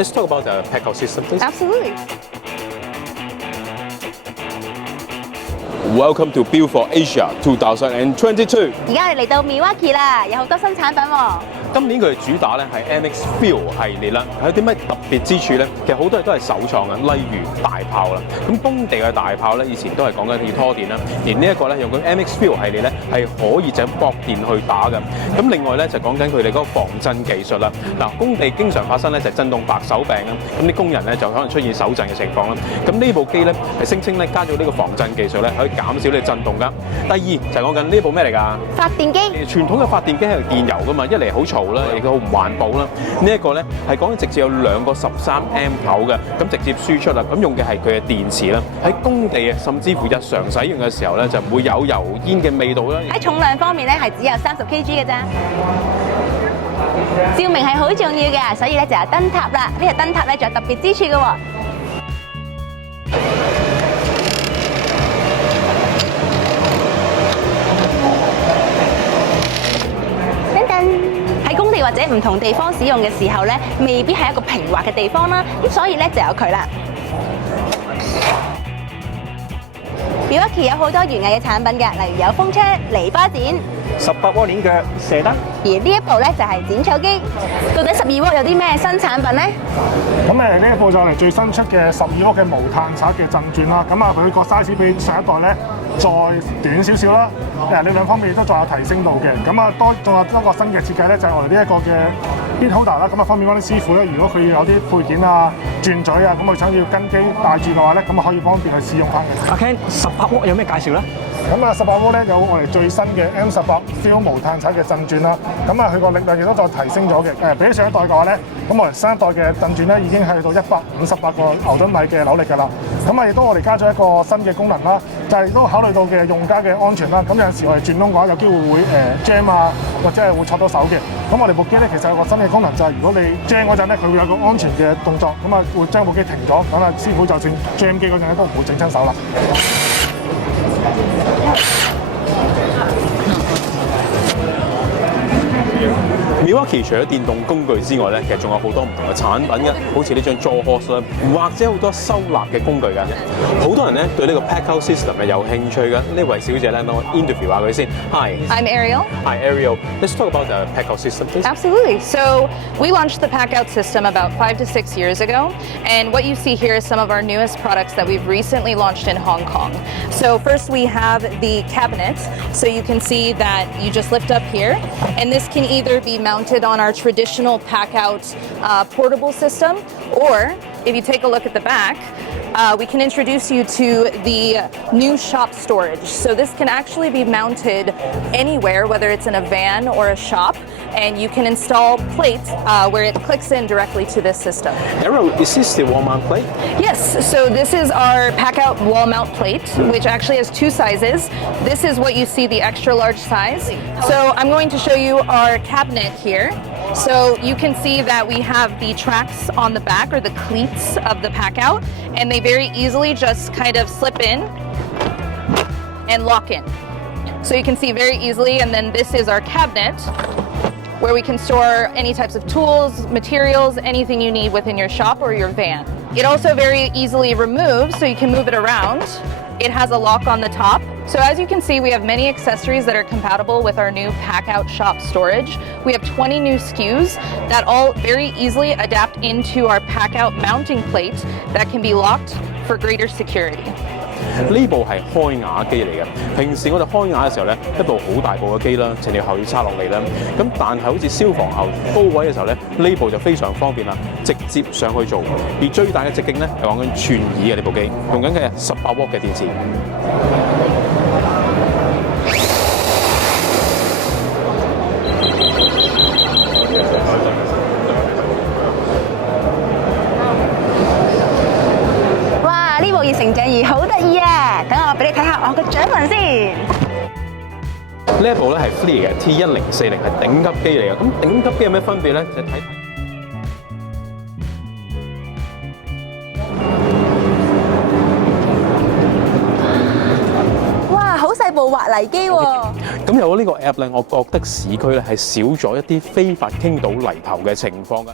Let's talk about the pack-out system, please. Absolutely. Welcome to Build for Asia 2022。而家我哋嚟到 Milwaukee 啦，有好多新產品喎。今年佢哋主打咧係 MX Fuel 系列啦，有啲咩特別之處咧？其實好多人都係首創嘅，例如大炮啦。咁工地嘅大炮咧，以前都係講緊要拖電啦，而呢一個咧用緊 MX Fuel 系列咧係可以就咁駁電去打嘅。咁另外咧就講緊佢哋嗰個防震技術啦。嗱，工地經常發生咧就係震動白手病啦，咁啲工人咧就可能出現手震嘅情況啦。咁呢部機咧係聲稱咧加咗呢個防震技術咧，可以減少你震動㗎。第二就係講緊呢部咩嚟㗎？發電機。傳統嘅發電機係電油㗎嘛，一嚟好嘈啦，亦都好唔環保啦。呢一個咧係講緊直接有兩個13A 口嘅，咁直接輸出啦。咁用嘅係佢嘅電池啦。喺工地啊，甚至乎日常使用嘅時候咧，就唔會有油煙嘅味道啦。喺重量方面咧係只有30kg嘅咋。照明係好重要嘅，所以咧就有燈塔啦。呢個燈塔咧仲有特別之處嘅喎。或者唔同地方使用嘅時候咧，未必係一個平滑嘅地方啦，咁所以咧就有佢啦。Milwaukee 有好多園藝嘅產品嘅，例如有風車、籬笆剪、18W 鏈腳、射燈。而呢一部咧就係剪草機。到底12W有啲咩新產品咧？咁呢一部就係最新出嘅12W嘅無碳刷嘅震轉啦。咁啊，佢個 size 比上一代咧再短少少啦。力量方面都仲有提升到嘅。咁啊，仲有一個新嘅設計咧，就係我哋呢一個嘅 heat holder 啦。咁啊，方便嗰啲師傅咧，如果佢要有啲配件啊、轉嘴啊，咁佢想要跟機帶住嘅話咧，咁啊可以方便去使用翻嘅。阿 Ken， 18W 有咩介紹咧？咁啊，18W咧有我哋最新嘅 M18 Fuel 無碳刷嘅震轉啦。咁啊，佢個力量亦都再提升咗嘅。比起上一代嘅話咧，咁我哋新一代嘅震轉咧已經係去到158個牛頓米嘅扭力㗎啦。咁啊，亦都我哋加咗一個新嘅功能啦，就係亦都考慮到嘅用家嘅安全啦。咁有陣時我哋轉窿嘅話，有機會會jam 啊，或者係會戳到手嘅。咁我哋部機咧其實有個新嘅功能，就係如果你 jam 嗰陣咧，佢會有個安全嘅動作，咁啊會將部機停咗，咁啊師傅就算 jam 機嗰陣咧都唔會整親手啦。Milwaukee 除咗電動工具之外咧，其實仲有好多唔同嘅產品嘅，好似呢張 jaw horse 啦，或者好多收納嘅工具嘅。好多人咧對呢個 pack-out system 係有興趣嘅。呢位小姐咧，等我 interview 下佢先。Hi. I'm Ariel. Hi, Ariel. Let's talk about the pack-out system, please. Absolutely. So we launched the pack-out system about 5 to 6 years ago, and what you see here is some of our newest products that we've recently launched in Hong Kong. So first we have the cabinet. So you can see that you just lift up here, and this can either be mounted on our traditional pack-out portable system, or if you take a look at the back, we can introduce you to the new shop storage. So this can actually be mounted anywhere, whether it's in a van or a shop, and you can install plates where it clicks in directly to this system. Ariel, is this the wall mount plate? Yes, so this is our pack-out wall mount plate, which actually has 2 sizes. This is what you see, the extra large size. So I'm going to show you our cabinet here. So you can see that we have the tracks on the back, or the cleats of the pack-out, and they very easily just kind of slip in and lock in. So you can see very easily, and then this is our cabinet, where we can store any types of tools, materials, anything you need within your shop or your van. It also very easily removes, so you can move it around. It has a lock on the top. So as you can see, we have many accessories that are compatible with our new pack-out shop storage. We have 20 new SKUs that all very easily adapt into our pack-out mounting plate that can be locked for greater security. 呢部係開瓦機嚟嘅。平時我哋開瓦嘅時候咧，一部好大部嘅機啦，成條喉要插落嚟啦。咁但係好似消防喉高位嘅時候咧，呢部就非常方便啦，直接上去做。而最大嘅直徑咧係講緊寸耳嘅呢部機，用緊嘅18W嘅電池。成長儀好得意啊！等我俾你睇下我個掌紋先。呢一部咧係 Fleer 嘅 T1040，係頂級機嚟嘅。咁頂級機有咩分別咧？就睇。哇！好細部滑泥機喎。咁有咗呢個 app 咧，我覺得市區咧係少咗一啲非法傾倒泥頭嘅情況嘅。